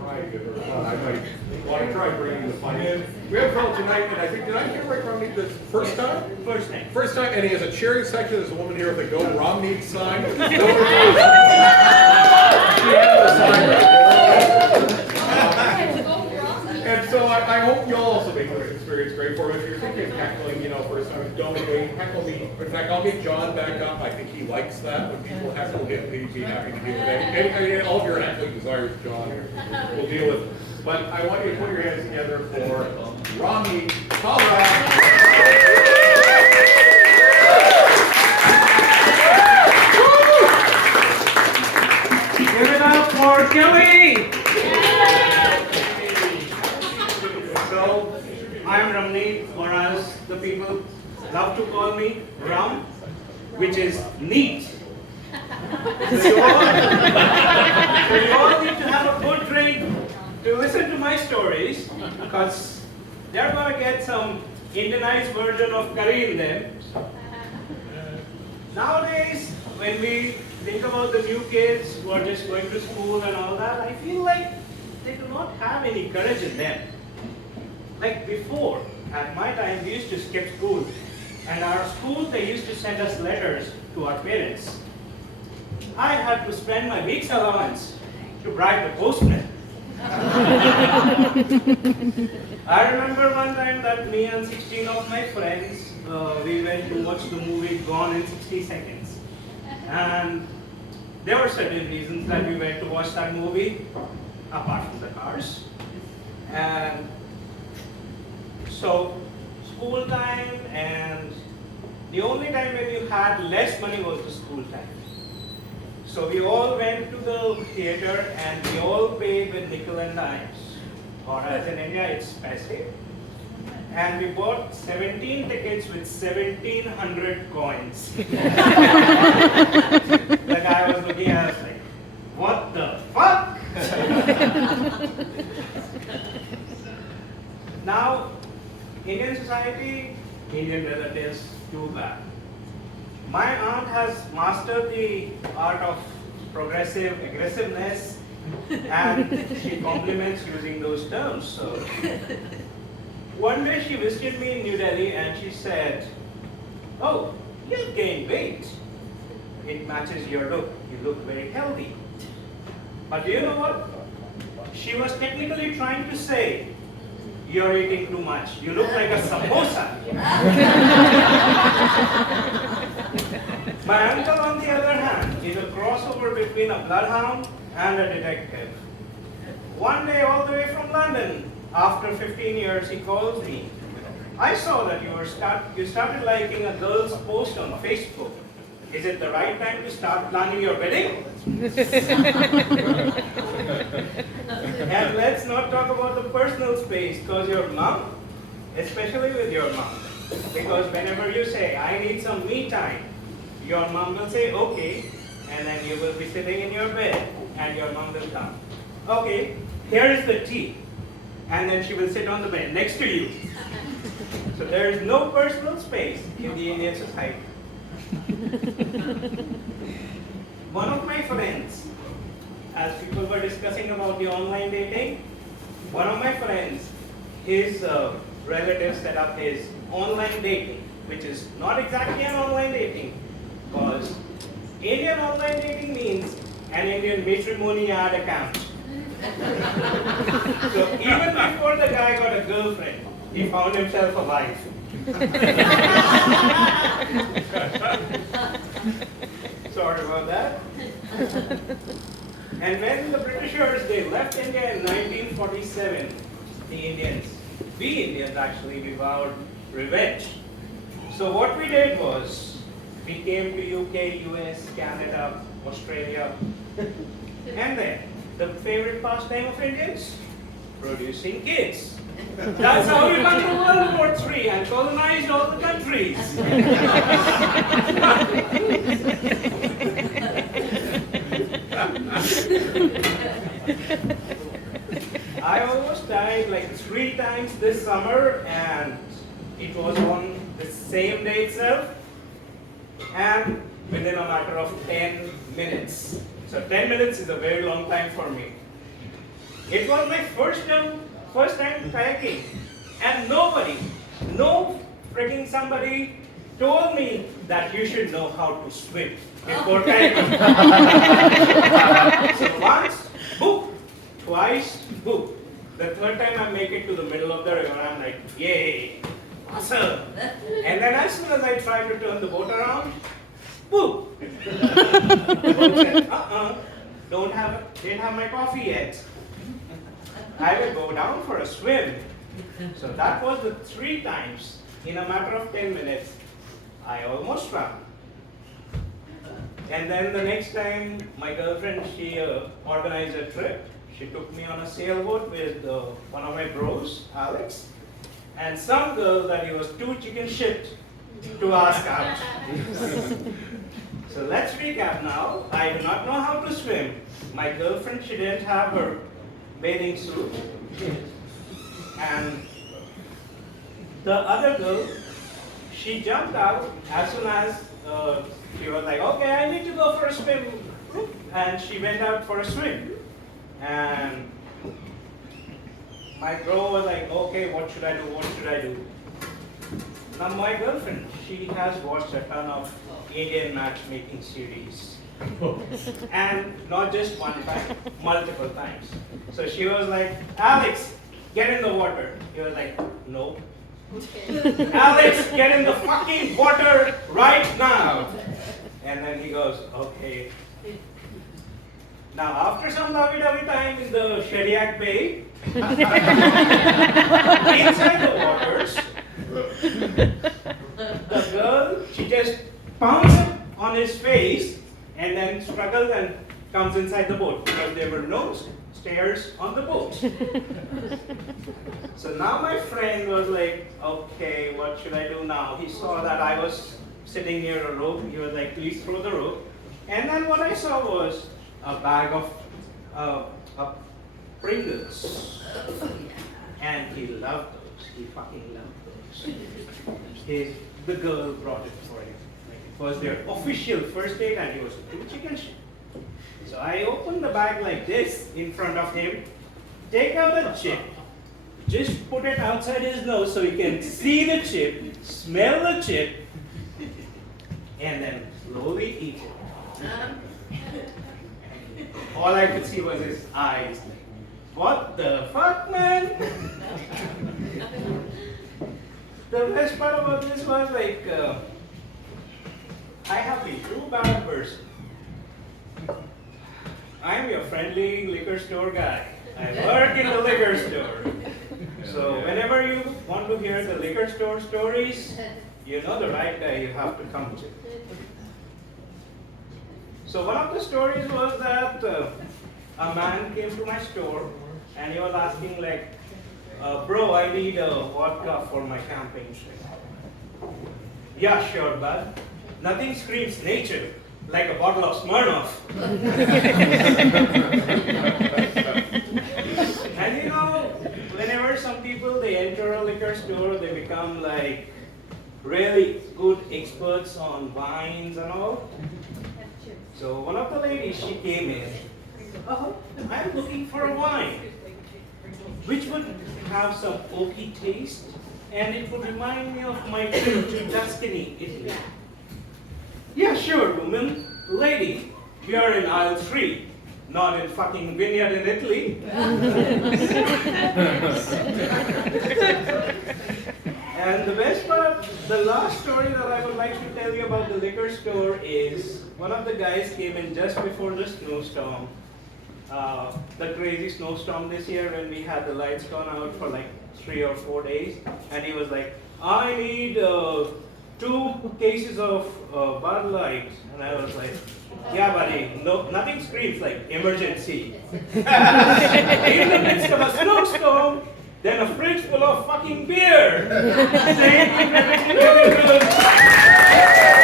try to give her a shot. I might want to try bringing the fight in. We have a fellow tonight, and I think, did I hear right, Ramneet, the first time? First time. First time, and he has a cheering section. There's a woman here with a Go Ramneet sign. She has a sign right there. And so I hope you'll also make this experience great for him. If you're thinking of heckling, first time, don't wait, heckle me. In fact, I'll get John back up. I think he likes that. When people heckle him, he'd be happy to deal with any all of your heckling desires, John, we'll deal with. But I want you to put your hands together for Ramneet, Kalra. Give it up for Kelly! So, I am Ramneet, or as the people love to call me, Ram, which is neat. So you all need to have a good drink to listen to my stories, because they're going to get some Indianized version of curry in them. Nowadays, when we think about the new kids who are just going to school and all that, I feel like they do not have any courage in them. Like before, at my time, we used to skip school. And our school, they used to send us letters to our parents. I had to spend my week's allowance to bribe the postman. I remember one time that me and 16 of my friends, we went to watch the movie Gone in 60 Seconds. And there were certain reasons that we went to watch that movie, apart from the cars. And so, school time, and the only time when you had less money was the school time. So we all went to the theater and we all paid with nickel and dimes. Or as in India, it's paise. And we bought 17 tickets with 1,700 coins. The guy was looking at us like, what the fuck? Now, Indian society, Indian relatives, too bad. My aunt has mastered the art of progressive aggressiveness, and she compliments using those terms. So, one day she visited me in New Delhi and she said, "Oh, you've gained weight. It matches your look. You look very healthy." But do you know what? She was technically trying to say, "You're eating too much. You look like a samosa." My uncle, on the other hand, is a crossover between a bloodhound and a detective. One day, all the way from London, after 15 years, he calls me. "I saw that you started liking a girl's post on Facebook. Is it the right time to start planning your wedding?" And let's not talk about the personal space, because your mom, especially with your mom, because whenever you say, "I need some me time," your mom will say, "Okay," and then you will be sitting in your bed, and your mom will come. "Okay, here is the tea," and then she will sit on the bed next to you. So there is no personal space in the Indian society. One of my friends, as people were discussing about the online dating, one of my friends, his relative set up his online dating, which is not exactly an online dating, because Indian online dating means an Indian matrimony ad account. So even before the guy got a girlfriend, he found himself a wife. Sorry about that. And when the Britishers, they left India in 1947, we Indians actually, we vowed revenge. So what we did was, we came to UK, US, Canada, Australia, and then the favorite pastime of Indians? Producing kids. That's how we won the World War III and colonized all the countries. I almost died like 3 times this summer, and it was on the same day itself, and within a matter of 10 minutes. So 10 minutes is a very long time for me. It was my first time kayaking, and no freaking somebody told me that you should know how to swim before kayaking. So once, boop, twice, boop. The third time I make it to the middle of the river, I'm like, yay, awesome. And then as soon as I try to turn the boat around, boop. The boat said, didn't have my coffee yet. I will go down for a swim. So that was the 3 times in a matter of 10 minutes. I almost drowned. And then the next time, my girlfriend, she organized a trip. She took me on a sailboat with one of my bros, Alex, and some girl that he was too chicken shit to ask out. So let's recap now. I do not know how to swim. My girlfriend, she didn't have her bathing suit. And the other girl, she jumped out as soon as she was like, okay, I need to go for a swim. And she went out for a swim. And my bro was like, okay, what should I do? What should I do? Now my girlfriend, she has watched a ton of Indian matchmaking series. And not just one time, multiple times. So she was like, Alex, get in the water. He was like, no. Alex, get in the fucking water right now. And then he goes, okay. Now, after some lovey-dovey time in the Shediac Bay, inside the waters, the girl, she just pounds him on his face and then struggles and comes inside the boat because there were no stairs on the boat. So now my friend was like, okay, what should I do now? He saw that I was sitting near a rope. He was like, please throw the rope. And then what I saw was a bag of Pringles. And he loved those. He fucking loved those. The girl brought it for him. It was their official first date and he was too chicken shit. So I opened the bag like this in front of him, take out the chip, just put it outside his nose so he can see the chip, smell the chip, and then slowly eat it. All I could see was his eyes. What the fuck, man? The best part about this was like, I have been too bad person. I'm your friendly liquor store guy. I work in the liquor store. So whenever you want to hear the liquor store stories, you know the right guy you have to come to. So one of the stories was that a man came to my store and he was asking like, bro, I need a vodka for my camping trip. Yeah, sure, bud. Nothing screams nature like a bottle of Smirnoff. And you know, whenever some people, they enter a liquor store, they become like really good experts on wines and all. So one of the ladies, she came in, oh, I'm looking for a wine, which would have some oaky taste, and it would remind me of my trip to Tuscany, Italy. Yeah, sure, woman. Lady, we are in aisle 3, not in fucking vineyard in Italy. And the best part, the last story that I would like to tell you about the liquor store is one of the guys came in just before the snowstorm. The crazy snowstorm this year when we had the lights gone out for like 3 or 4 days. And he was like, I need 2 cases of Bud Light. And I was like, yeah, buddy, no, nothing screams like emergency. In the midst of a snowstorm, then a fridge full of fucking beer. Thank you very much.